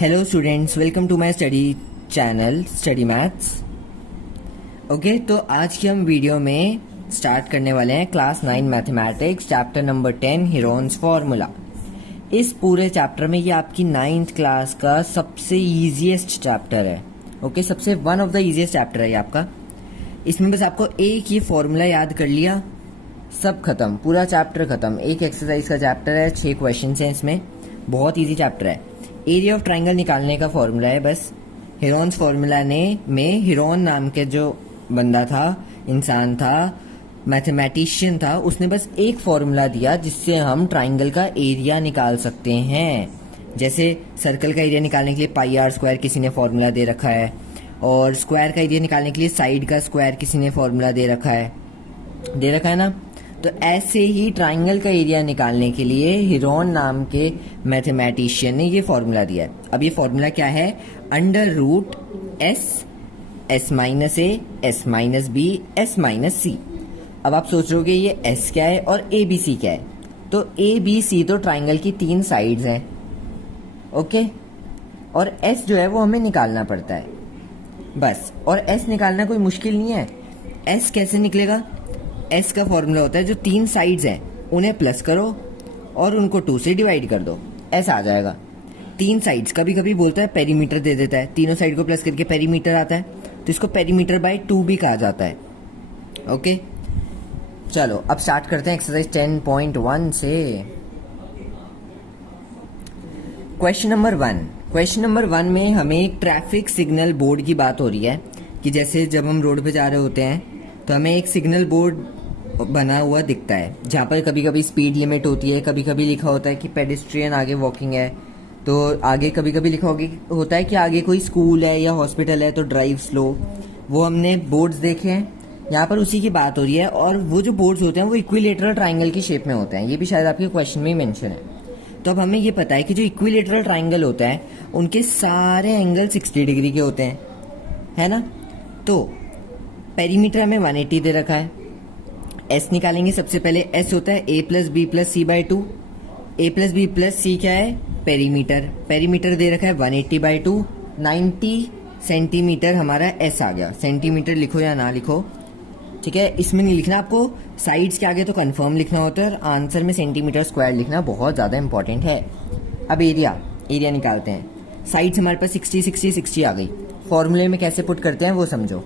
Hello students, welcome to my study channel study maths. Okay, तो आज की हम वीडियो में स्टार्ट करने वाले हैं class 9 mathematics chapter number 10 Heron's formula. इस पूरे चैप्टर में ये आपकी 9th क्लास का सबसे ईजीएस्ट चैप्टर है। ओके, सबसे one of the easiest chapter है ये आपका। इसमें बस आपको एक ही फॉर्मूला याद कर लिया, सब खत्म, पूरा चैप्टर खत्म। एक एक्सरसाइज का चैप्टर है, 6 क्वेश्चन हैं इसमें, बहुत ईजी चैप्टर है। एरिया ऑफ ट्राइंगल निकालने का फॉर्मूला है बस। हीरोन्स फॉर्मूला में हीरोन नाम के जो बंदा था, इंसान था, मैथमेटिशियन था, उसने बस एक फॉर्मूला दिया जिससे हम ट्राइंगल का एरिया निकाल सकते हैं। जैसे सर्कल का एरिया निकालने के लिए पाई आर स्क्वायर किसी ने फॉर्मूला दे रखा है, और स्क्वायर का एरिया निकालने के लिए साइड का स्क्वायर किसी ने फॉर्मूला दे रखा है ना। तो ऐसे ही ट्राइंगल का एरिया निकालने के लिए हीरोन नाम के मैथमेटिशियन ने ये फॉर्मूला दिया है। अब ये फॉर्मूला क्या है? Under root S minus A, S minus B, S minus C. अब आप सोच रहे हो कि ये एस क्या है और ए बी सी क्या है। तो ए बी सी तो ट्राइंगल की 3 साइड्स हैं, ओके, और एस जो है वो हमें निकालना पड़ता है बस। और एस निकालना कोई मुश्किल नहीं है। एस कैसे निकलेगा? एस का फॉर्मूला होता है जो 3 साइड्स हैं उन्हें प्लस करो और उनको 2 से डिवाइड कर दो, ऐसा आ जाएगा। 3 साइड्स कभी कभी बोलता है पेरीमीटर दे देता है, तीनों साइड को प्लस करके पेरीमीटर आता है, तो इसको पेरीमीटर बाय 2 भी कहा जाता है। ओके, चलो अब स्टार्ट करते हैं एक्सरसाइज 10.1 से। क्वेश्चन नंबर 1 में हमें एक ट्रैफिक सिग्नल बोर्ड की बात हो रही है कि जैसे जब हम रोड पे जा रहे होते हैं तो हमें एक सिग्नल बोर्ड बना हुआ दिखता है जहाँ पर कभी कभी स्पीड लिमिट होती है, कभी कभी लिखा होता है कि पेडेस्ट्रियन आगे वॉकिंग है, तो आगे कभी कभी लिखा होता है कि आगे कोई स्कूल है या हॉस्पिटल है तो ड्राइव स्लो। वो हमने बोर्ड्स देखे हैं, यहाँ पर उसी की बात हो रही है। और वो जो बोर्ड्स होते हैं वो इक्विलेटरल ट्राइंगल की शेप में होते हैं, ये भी शायद आपके क्वेश्चन में ही मेंशन है। तो अब हमें ये पता है कि जो इक्विलेटरल ट्राइंगल होता है उनके सारे एंगल 60 डिग्री के होते हैं, है ना। तो पेरीमीटर हमें 180 दे रखा है। एस निकालेंगे सबसे पहले। एस होता है A plus B plus C by 2। A plus B plus C क्या है? पेरीमीटर। पेरीमीटर दे रखा है 180/2, 90 सेंटीमीटर हमारा एस आ गया। सेंटीमीटर लिखो या ना लिखो, ठीक है, इसमें नहीं लिखना आपको, साइड्स के आगे तो कंफर्म लिखना होता है और आंसर में सेंटीमीटर स्क्वायर लिखना बहुत ज़्यादा इंपॉर्टेंट है। अब एरिया निकालते हैं। साइड्स हमारे पास 60 60 60 आ गई। फॉर्मूले में कैसे पुट करते हैं वो समझो।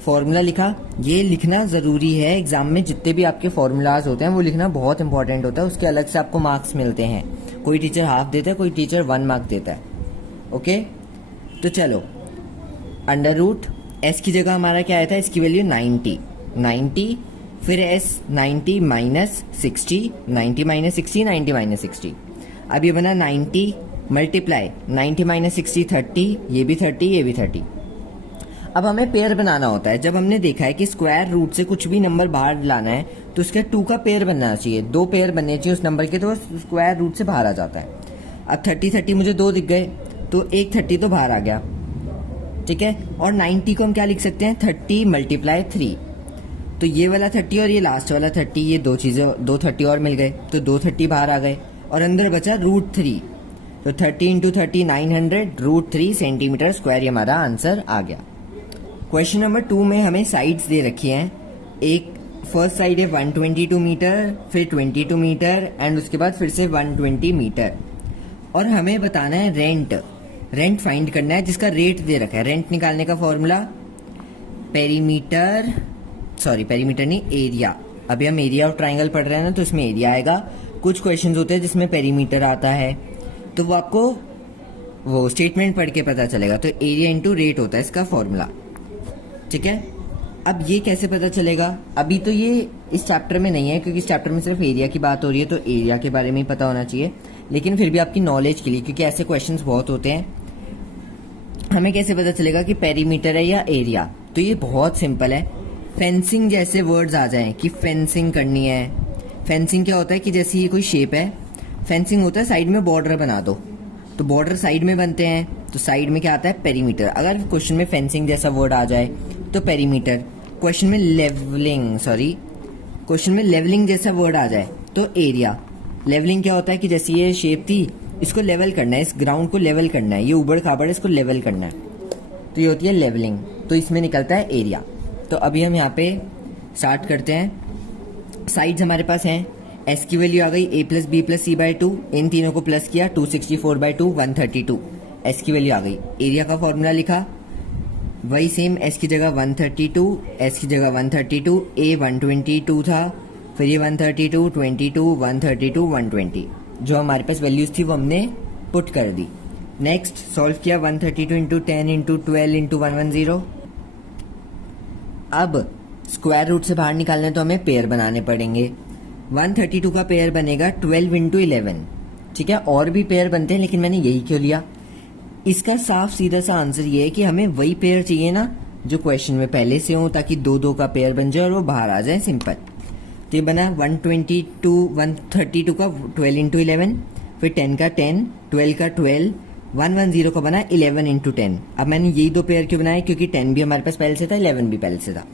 फॉर्मूला लिखा, ये लिखना ज़रूरी है एग्जाम में, जितने भी आपके फॉर्मूलाज होते हैं वो लिखना बहुत इंपॉर्टेंट होता है, उसके अलग से आपको मार्क्स मिलते हैं। कोई टीचर हाफ देता है, कोई टीचर 1 मार्क देता है। ओके, तो चलो, अंडर रूट एस की जगह हमारा क्या आया था? इसकी वैल्यू 90, फिर एस 90 माइनस 60, 90 माइनस 60, 90 माइनस 60। अब ये बना 90 मल्टीप्लाई 90 माइनस 60 30, ये भी 30, ये भी 30। अब हमें पेयर बनाना होता है। जब हमने देखा है कि स्क्वायर रूट से कुछ भी नंबर बाहर लाना है तो उसका 2 का पेयर बनना चाहिए, 2 पेयर बनने चाहिए उस नंबर के, तो स्क्वायर रूट से बाहर आ जाता है। अब 30 30 मुझे 2 दिख गए तो एक 30 तो बाहर आ गया, ठीक है। और 90 को हम क्या लिख सकते हैं? 30 मल्टीप्लाई 3। तो ये वाला 30 और ये लास्ट वाला 30, ये 2 चीज़ें, 2 30 और मिल गए, तो 2 30 बाहर आ गए और अंदर बचा √3। तो 30 × 30 900, √3 सेंटीमीटर स्क्वायर, ये हमारा आंसर आ गया। क्वेश्चन नंबर 2 में हमें साइड्स दे रखी हैं। एक फर्स्ट साइड है 122 मीटर, फिर 22 मीटर एंड उसके बाद फिर से 120 मीटर। और हमें बताना है रेंट फाइंड करना है जिसका रेट दे रखा है। रेंट निकालने का फॉर्मूला पेरीमीटर नहीं, एरिया। अभी हम एरिया ऑफ ट्राइंगल पढ़ रहे हैं ना, तो इसमें एरिया आएगा। कुछ क्वेश्चंस होते हैं जिसमें पेरीमीटर आता है, तो वो आपको वो स्टेटमेंट पढ़ के पता चलेगा। तो एरिया इंटू रेट होता है इसका फॉर्मूला, ठीक है। अब ये कैसे पता चलेगा? अभी तो ये इस चैप्टर में नहीं है क्योंकि इस चैप्टर में सिर्फ एरिया की बात हो रही है, तो एरिया के बारे में ही पता होना चाहिए, लेकिन फिर भी आपकी नॉलेज के लिए, क्योंकि ऐसे क्वेश्चंस बहुत होते हैं। हमें कैसे पता चलेगा कि पेरीमीटर है या एरिया? तो ये बहुत सिंपल है। फेंसिंग जैसे वर्ड्स आ जाएं कि फेंसिंग करनी है। फेंसिंग क्या होता है कि जैसे ये कोई शेप है, फेंसिंग होता है साइड में बॉर्डर बना दो, तो बॉर्डर साइड में बनते हैं, तो साइड में क्या आता है? पेरीमीटर। अगर क्वेश्चन में फेंसिंग जैसा वर्ड आ जाए तो पेरीमीटर। क्वेश्चन में लेवलिंग जैसा वर्ड आ जाए तो एरिया। लेवलिंग क्या होता है कि जैसे ये शेप थी इसको लेवल करना है, इस ग्राउंड को लेवल करना है, ये उबड़ खाबड़ है, इसको लेवल करना है, तो ये होती है लेवलिंग। तो इसमें निकलता है एरिया। तो अभी हम यहाँ पे स्टार्ट करते हैं। साइड्स हमारे पास हैं, एस की वैल्यू आ गई a plus B plus C by 2, इन तीनों को प्लस किया 264/2 132, एस की वैल्यू आ गई। एरिया का फॉर्मूला लिखा, वही सेम, एस की जगह 132, एस की जगह 132, a 122 था, फिर ये 132, 22, 132, 120, जो हमारे पास वैल्यूज थी वो हमने पुट कर दी। नेक्स्ट सॉल्व किया 132 इंटू 10 इंटू 12 इंटू 110। अब स्क्वायर रूट से बाहर निकालने तो हमें पेयर बनाने पड़ेंगे। 132 का पेयर बनेगा 12 इंटू 11, ठीक है, और भी पेयर बनते हैं लेकिन मैंने यही क्यों लिया। इसका साफ सीधा सा आंसर ये है कि हमें वही पेयर चाहिए ना जो क्वेश्चन में पहले से हो, ताकि दो दो का पेयर बन जाए और वो बाहर आ जाए, सिंपल। तो ये बना 132 का 12 इंटू 11, फिर 10 का 10, 12 का 12, 110 का बना 11 इंटू 10। अब मैंने यही दो पेयर क्यों बनाए, क्योंकि 10 भी हमारे पास पहले से था, 11 भी पहले से था।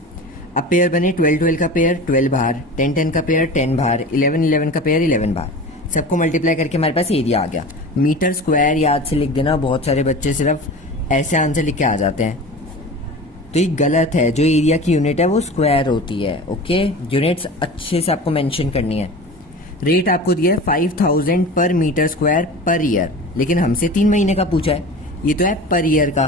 अब पेयर बने 12 का पेयर 12 बाहर, 10 का पेयर 10 बाहर, 11 का पेयर 11 बाहर, सबको मल्टीप्लाई करके हमारे पास एरिया आ गया। मीटर स्क्वायर याद से लिख देना, बहुत सारे बच्चे सिर्फ ऐसे आंसर लिख के आ जाते हैं, तो ये गलत है। जो एरिया की यूनिट है वो स्क्वायर होती है, ओके। यूनिट्स अच्छे से आपको मेंशन करनी है। रेट आपको दिया है 5000 पर मीटर स्क्वायर पर ईयर, लेकिन हमसे 3 महीने का पूछा है, ये तो है पर ईयर का।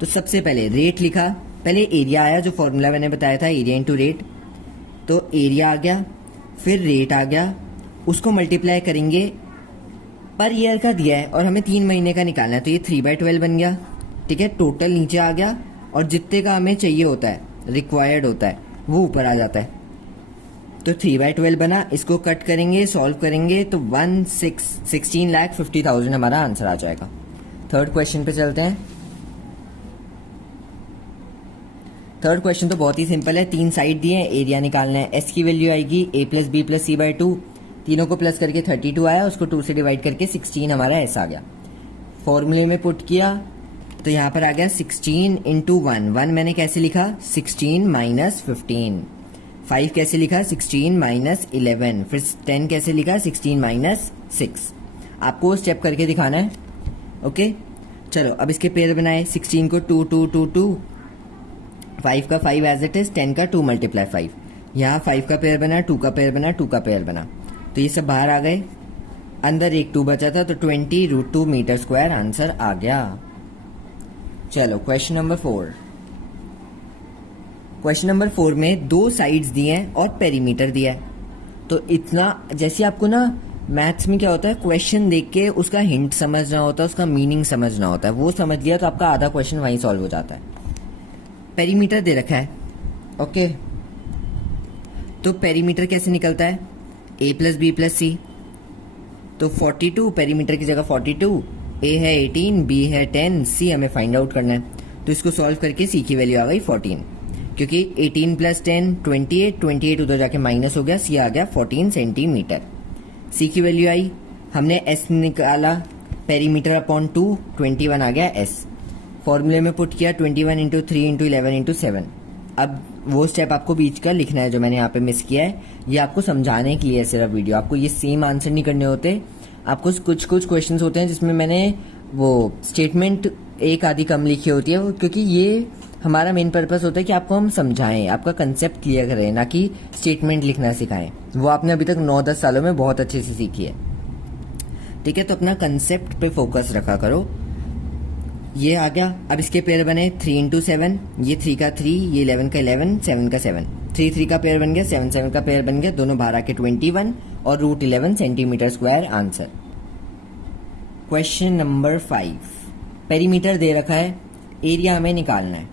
तो सबसे पहले रेट लिखा, पहले एरिया आया, जो फॉर्मूला मैंने बताया था, एरिया इंटू रेट, तो एरिया आ गया, फिर रेट आ गया, उसको मल्टीप्लाई करेंगे, पर ईयर का दिया है और हमें 3 महीने का निकालना है, तो ये 3/12 बन गया, ठीक है। टोटल नीचे आ गया और जितने का हमें चाहिए होता है, रिक्वायर्ड होता है, वो ऊपर आ जाता है। तो 3/12 बना, इसको कट करेंगे, सॉल्व करेंगे तो 16,50,000 हमारा आंसर आ जाएगा। थर्ड क्वेश्चन पे चलते हैं। थर्ड क्वेश्चन तो बहुत ही सिंपल है, 3 साइड दिए हैं, एरिया निकालना है। एस की वैल्यू आएगी a plus B plus C by 2, तीनों को प्लस करके 32 आया, उसको 2 से डिवाइड करके 16 हमारा एस आ गया। फॉर्मूले में पुट किया तो यहाँ पर आ गया 16 इंटू 1 मैंने कैसे लिखा, 16 माइनस 15, 5 कैसे लिखा, 16 माइनस 11, फिर 10 कैसे लिखा, 16 माइनस 6। आपको स्टेप करके दिखाना है, ओके। चलो अब इसके पेयर बनाए, 16 को 2 2 2 2, 5 का 5 एज इट इज, 10 का 2 मल्टीप्लाई 5, यहाँ 5 का पेयर बना, 2 का पेयर बना, 2 का पेयर बना, तो ये सब बाहर आ गए, अंदर एक 2 बचा था, तो 20√2 मीटर स्क्वायर आंसर आ गया। चलो क्वेश्चन नंबर 4। क्वेश्चन नंबर 4 में 2 साइड्स दिए हैं और पेरीमीटर दिया है। तो इतना, जैसे आपको ना मैथ्स में क्या होता है, क्वेश्चन देख के उसका हिंट समझना होता है, उसका मीनिंग समझना होता है, वो समझ लिया तो आपका आधा क्वेश्चन वहीं सॉल्व हो जाता है। पेरीमीटर दे रखा है, ओके। तो पेरीमीटर कैसे निकलता है, a प्लस बी प्लस सी, तो 42 पेरीमीटर की जगह 42, a है 18, b है 10, c हमें फाइंड आउट करना है। तो इसको सॉल्व करके c की वैल्यू आ गई 14, क्योंकि 18 प्लस 10 28 उधर जाके माइनस हो गया, c आ गया 14 सेंटीमीटर। c की वैल्यू आई, हमने s निकाला, पेरीमीटर अपॉन 2, 21 आ गया s। फॉर्मूले में पुट किया 21 इंटू 3 इंटू 11 इंटू 7। अब वो स्टेप आपको बीच का लिखना है जो मैंने यहाँ पे मिस किया है, ये आपको समझाने के लिए सिर्फ वीडियो, आपको ये सेम आंसर नहीं करने होते। आपको कुछ क्वेश्चंस होते हैं जिसमें मैंने वो स्टेटमेंट एक आधी कम लिखी होती है, क्योंकि ये हमारा मेन पर्पस होता है कि आपको हम समझाएं, आपका कंसेप्ट क्लियर करें, ना कि स्टेटमेंट लिखना सिखाएं। वो आपने अभी तक 9-10 सालों में बहुत अच्छे से सीखी है, ठीक है। तो अपना कंसेप्ट पे फोकस रखा करो। ये आ गया, अब इसके पेयर बने 3 इंटू 7, ये 3 का 3, ये 11 का 11, 7 का 7, 3 3 का पेयर बन गया, 7 7 का पेयर बन गया, दोनों बाहर आके 21 और √11 centimetre square answer. Question number 5, perimeter दे रखा है, एरिया हमें निकालना है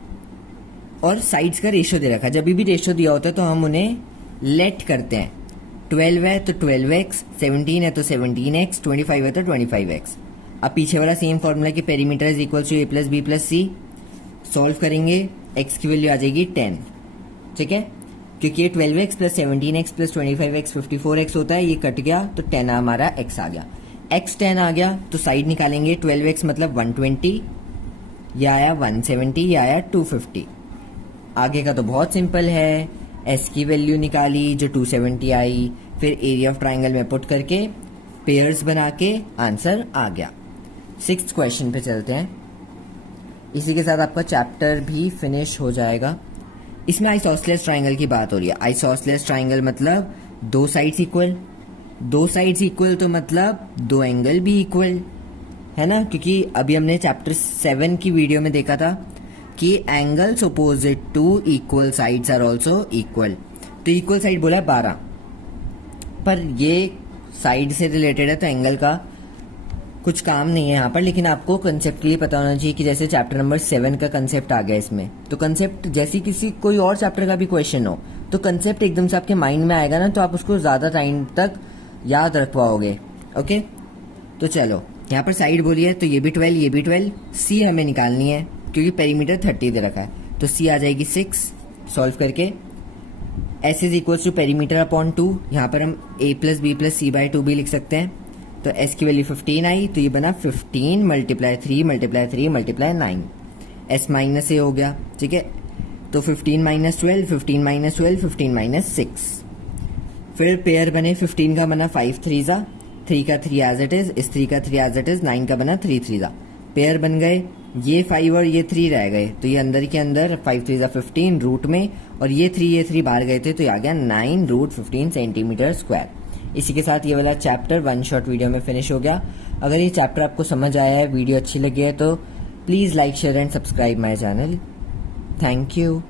और साइड्स का रेशियो दे रखा है। जब भी रेशियो दिया होता है तो हम उन्हें लेट करते हैं। 12 है तो 12x, 17 है तो 17x, 25 है तो 25x। अब पीछे वाला सेम फॉर्मूला कि perimeter is equal to a plus B plus C, solve करेंगे, x की वैल्यू आ जाएगी 10, ठीक है, क्योंकि ये 12x plus 17x plus 25x 54x होता है, ये कट गया तो 10 हमारा x आ गया। x 10 आ गया तो साइड निकालेंगे, 12x मतलब 120, ये आया 170, ये आया 250। आगे का तो बहुत सिंपल है, s की वैल्यू निकाली जो 270 आई, फिर एरिया ऑफ ट्राइंगल में पुट करके पेयर्स बना के आंसर आ गया। 6th क्वेश्चन पे चलते हैं। इसी के साथ आपका चैप्टर भी फिनिश हो जाएगा। इसमें आइसोसेलेस ट्राइंगल की बात हो रही है। आइसोसेलेस ट्राइंगल मतलब दो साइड्स इक्वल, दो साइड्स इक्वल तो मतलब दो एंगल भी इक्वल है ना, क्योंकि अभी हमने चैप्टर 7 की वीडियो में देखा था कि angles opposite to equal sides are also equal. तो इक्वल साइड बोला है 12, पर ये साइड से रिलेटेड है तो एंगल का कुछ काम नहीं है यहाँ पर, लेकिन आपको कंसेप्ट के लिए पता होना चाहिए कि जैसे चैप्टर नंबर 7 का कंसेप्ट आ गया इसमें, तो कंसेप्ट जैसे किसी कोई और चैप्टर का भी क्वेश्चन हो तो कंसेप्ट एकदम से आपके माइंड में आएगा ना, तो आप उसको ज़्यादा टाइम तक याद रख पाओगे। ओके, तो चलो यहाँ पर साइड बोली है तो ये भी 12, ये भी 12, सी हमें निकालनी है क्योंकि पेरीमीटर 30 दे रखा है, तो सी आ जाएगी 6 सॉल्व करके। S is equals to perimeter upon 2, यहाँ पर हम a plus B plus C by 2 भी लिख सकते हैं। तो s की वैल्यू 15 आई, तो ये बना 15 multiply 3 multiply 3 multiply 9, s minus A हो गया। ठीक है, तो 15 माइनस 12, 15 माइनस 12, 15 माइनस 6। फिर पेयर बने, 15 का बना 5 3 ज़ा, 3 का 3 एज इट इज, इस 3 का 3 एज इट इज, 9 का बना 3 3 ज़ा। पेयर बन गए, ये 5 और ये 3 रह गए, तो ये अंदर के अंदर 5 3 ज़ा 15 रूट में, और ये 3 बाहर गए थे तो ये आ गया 9 रूट 15 सेंटीमीटर स्क्वायर। इसी के साथ ये वाला चैप्टर 1 शॉर्ट वीडियो में फिनिश हो गया। अगर ये चैप्टर आपको समझ आया है, वीडियो अच्छी लगी है तो please like share and subscribe my channel. Thank you.